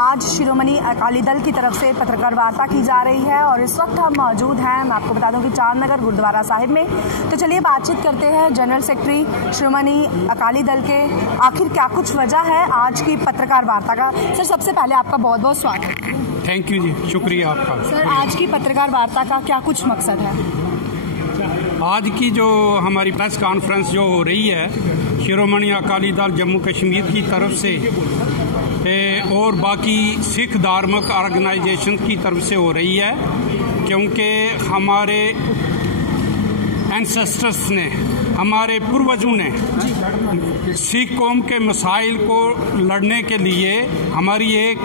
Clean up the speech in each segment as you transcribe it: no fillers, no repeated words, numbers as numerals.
आज शिरोमणि अकाली दल की तरफ से पत्रकार वार्ता की जा रही है और इस वक्त हम मौजूद हैं, मैं आपको बता दूं कि चांदनगर गुरुद्वारा साहिब में। तो चलिए बातचीत करते हैं जनरल सेक्रेटरी शिरोमणि अकाली दल के, आखिर क्या कुछ वजह है आज की पत्रकार वार्ता का। सर, सबसे पहले आपका बहुत बहुत स्वागत। थैंक यू जी, शुक्रिया आपका। सर, आज की पत्रकार वार्ता का क्या कुछ मकसद है? आज की जो हमारी प्रेस कॉन्फ्रेंस जो हो रही है शिरोमणि अकाली दल जम्मू कश्मीर की तरफ से और बाकी सिख धार्मिक ऑर्गेनाइजेशन की तरफ से हो रही है, क्योंकि हमारे एंसेस्टर्स ने, हमारे पूर्वजों ने सिख कौम के मसाइल को लड़ने के लिए हमारी एक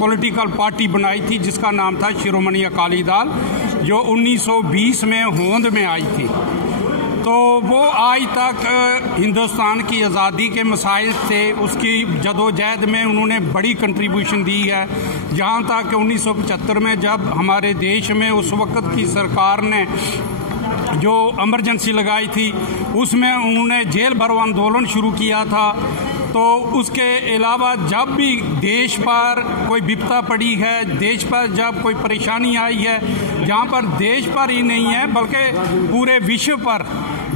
पॉलिटिकल पार्टी बनाई थी जिसका नाम था शिरोमणि अकाली दल, जो 1920 में होंद में आई थी। तो वो आज तक हिंदुस्तान की आज़ादी के मसाइल थे, उसकी जदोजहद में उन्होंने बड़ी कंट्रीब्यूशन दी है। जहाँ तक 1975 में जब हमारे देश में उस वक्त की सरकार ने जो इमरजेंसी लगाई थी, उसमें उन्होंने जेल भरो आंदोलन शुरू किया था। तो उसके अलावा जब भी देश पर कोई विपदा पड़ी है, देश पर जब कोई परेशानी आई है, जहाँ पर देश पर ही नहीं है बल्कि पूरे विश्व पर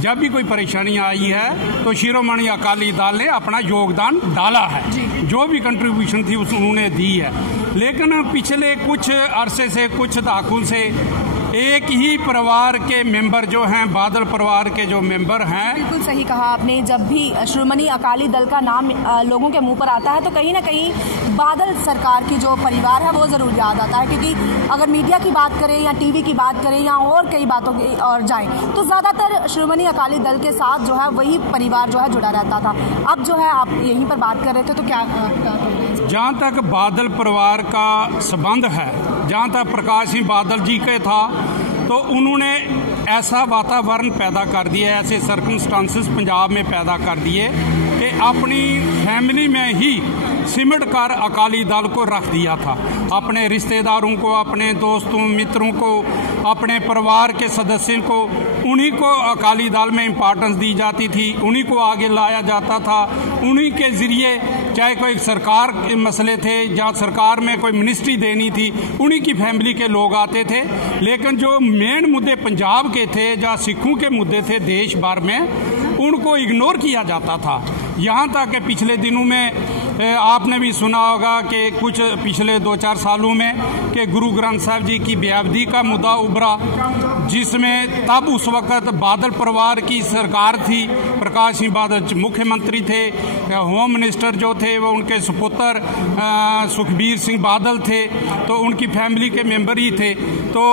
जब भी कोई परेशानी आई है, तो शिरोमणि अकाली दल ने अपना योगदान डाला है। जो भी कंट्रीब्यूशन थी उन्होंने दी है। लेकिन पिछले कुछ अरसे से, कुछ दहाकों से एक ही परिवार के मेंबर जो हैं, बादल परिवार के जो मेंबर हैं। बिल्कुल सही कहा आपने। जब भी शिरोमणि अकाली दल का नाम लोगों के मुंह पर आता है तो कहीं ना कहीं बादल सरकार की जो परिवार है वो जरूर याद आता है, क्योंकि अगर मीडिया की बात करें या टीवी की बात करें या और कई बातों की और जाएं तो ज्यादातर शिरोमणि अकाली दल के साथ जो है वही परिवार जो है जुड़ा रहता था। अब जो है आप यहीं पर बात कर रहे थे, तो क्या जहाँ तक बादल परिवार का संबंध है, जहाँ तक प्रकाश सिंह बादल जी के था, तो उन्होंने ऐसा वातावरण पैदा कर दिया, ऐसे सर्कमस्टांसेस पंजाब में पैदा कर दिए कि अपनी फैमिली में ही सिमट कर अकाली दल को रख दिया था। अपने रिश्तेदारों को, अपने दोस्तों मित्रों को, अपने परिवार के सदस्यों को, उन्हीं को अकाली दल में इम्पोर्टेंस दी जाती थी, उन्हीं को आगे लाया जाता था। उन्हीं के ज़रिए चाहे कोई सरकार के मसले थे या सरकार में कोई मिनिस्ट्री देनी थी, उन्हीं की फैमिली के लोग आते थे। लेकिन जो मेन मुद्दे पंजाब के थे या सिखों के मुद्दे थे देश भर में, उनको इग्नोर किया जाता था। यहाँ तक कि पिछले दिनों में आपने भी सुना होगा कि कुछ पिछले 2-4 सालों में कि गुरु ग्रंथ साहिब जी की बेअदबी का मुद्दा उभरा, जिसमें तब उस वक्त बादल परिवार की सरकार थी, प्रकाश सिंह बादल मुख्यमंत्री थे, होम मिनिस्टर जो थे वो उनके सुपुत्र सुखबीर सिंह बादल थे, तो उनकी फैमिली के मेंबर ही थे। तो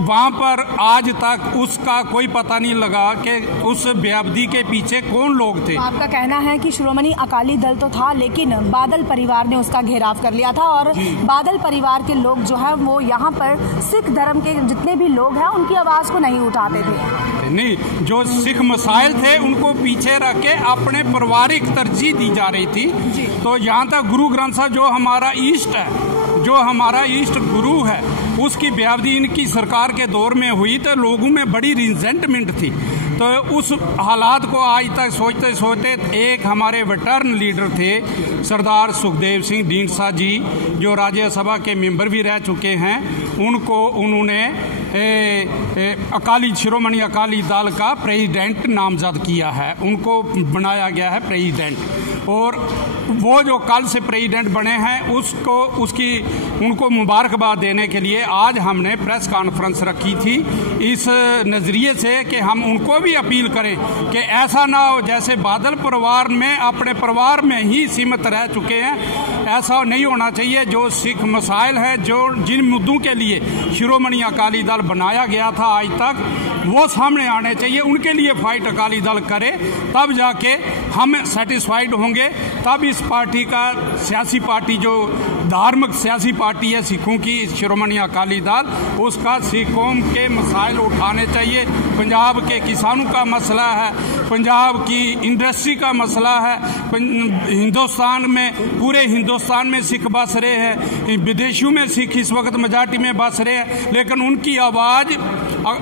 वहाँ पर आज तक उसका कोई पता नहीं लगा कि उस बेअदबी के पीछे कौन लोग थे। आपका कहना है कि शिरोमणि अकाली दल तो था, लेकिन बादल परिवार ने उसका घेराव कर लिया था और बादल परिवार के लोग जो है वो यहाँ पर सिख धर्म के जितने भी लोग हैं उनकी आवाज को नहीं उठाते थे। नहीं, जो सिख मसाइल थे उनको पीछे रख के अपने पारिवारिक तरजीह दी जा रही थी। तो यहाँ तक गुरु ग्रंथ साहिब जो हमारा ईष्ट है, जो हमारा ईष्ट गुरु है, उसकी बेअदबी इनकी सरकार के दौर में हुई तो लोगों में बड़ी रिजेंटमेंट थी। तो उस हालात को आज तक सोचते सोचते एक हमारे वेटर्न लीडर थे सरदार सुखदेव सिंह ढींडसा जी, जो राज्यसभा के मेंबर भी रह चुके हैं, उनको उन्होंने अकाली शिरोमणि अकाली दल का प्रेसिडेंट नामजद किया है, उनको बनाया गया है प्रेसिडेंट। और वो जो कल से प्रेसिडेंट बने हैं उनको मुबारकबाद देने के लिए आज हमने प्रेस कॉन्फ्रेंस रखी थी, इस नज़रिए से कि हम उनको भी अपील करें कि ऐसा ना हो जैसे बादल परिवार में अपने परिवार में ही सीमित रह चुके हैं, ऐसा नहीं होना चाहिए। जो सिख मसाइल है, जो जिन मुद्दों के लिए शिरोमणि अकाली दल बनाया गया था आज तक, वो सामने आने चाहिए, उनके लिए फाइट अकाली दल करे, तब जाके हम सेटिस्फाइड होंगे। तब इस पार्टी का, सियासी पार्टी जो धार्मिक सियासी पार्टी है सिखों की, शिरोमणि अकाली दल, उसका सिख कौम के मसाइल उठाने चाहिए। पंजाब के किसानों का मसला है, पंजाब की इंडस्ट्री का मसला है, हिंदुस्तान में, पूरे हिंदुस्तान में सिख बस रहे हैं, विदेशों में सिख इस वक्त मेजॉरिटी में बस रहे हैं, लेकिन उनकी आवाज़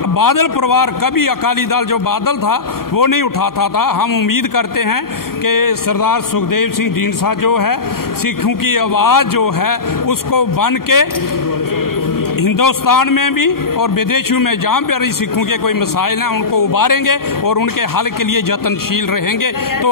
बादल परिवार कभी अकाली दल जो बादल था वो नहीं उठाता था। हम उम्मीद करते हैं कि सरदार सुखदेव सिंह ढींडसा जो है सिखों की आवाज़ जो है उसको बन के हिंदुस्तान में भी और विदेशों में जहाँ पर सिखों के कोई मसाइल हैं उनको उबारेंगे और उनके हल के लिए यत्नशील रहेंगे। तो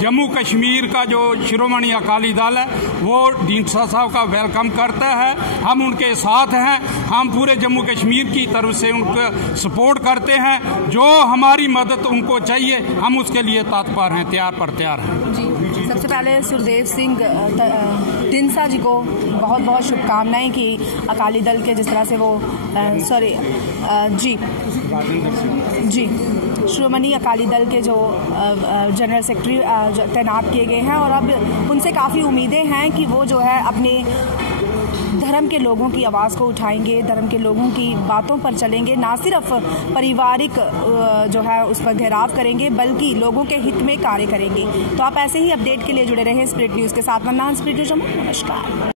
जम्मू कश्मीर का जो शिरोमणि अकाली दल है वो ढींडसा साहब का वेलकम करता है, हम उनके साथ हैं, हम पूरे जम्मू कश्मीर की तरफ से उनको सपोर्ट करते हैं। जो हमारी मदद उनको चाहिए हम उसके लिए तत्पर हैं, तैयार हैं। जी, सबसे पहले सुखदेव सिंह ढींडसा जी को बहुत बहुत शुभकामनाएं कि अकाली दल के जिस तरह से वो जी शिरोमणि अकाली दल के जो जनरल सेक्रेटरी तैनात किए गए हैं और अब उनसे काफ़ी उम्मीदें हैं कि वो जो है अपने धर्म के लोगों की आवाज़ को उठाएंगे, धर्म के लोगों की बातों पर चलेंगे, ना सिर्फ पारिवारिक जो है उस पर घेराव करेंगे बल्कि लोगों के हित में कार्य करेंगे। तो आप ऐसे ही अपडेट के लिए जुड़े रहें स्प्रिट न्यूज़ के साथ। मैं स्प्रिट न्यूज़, नमस्कार।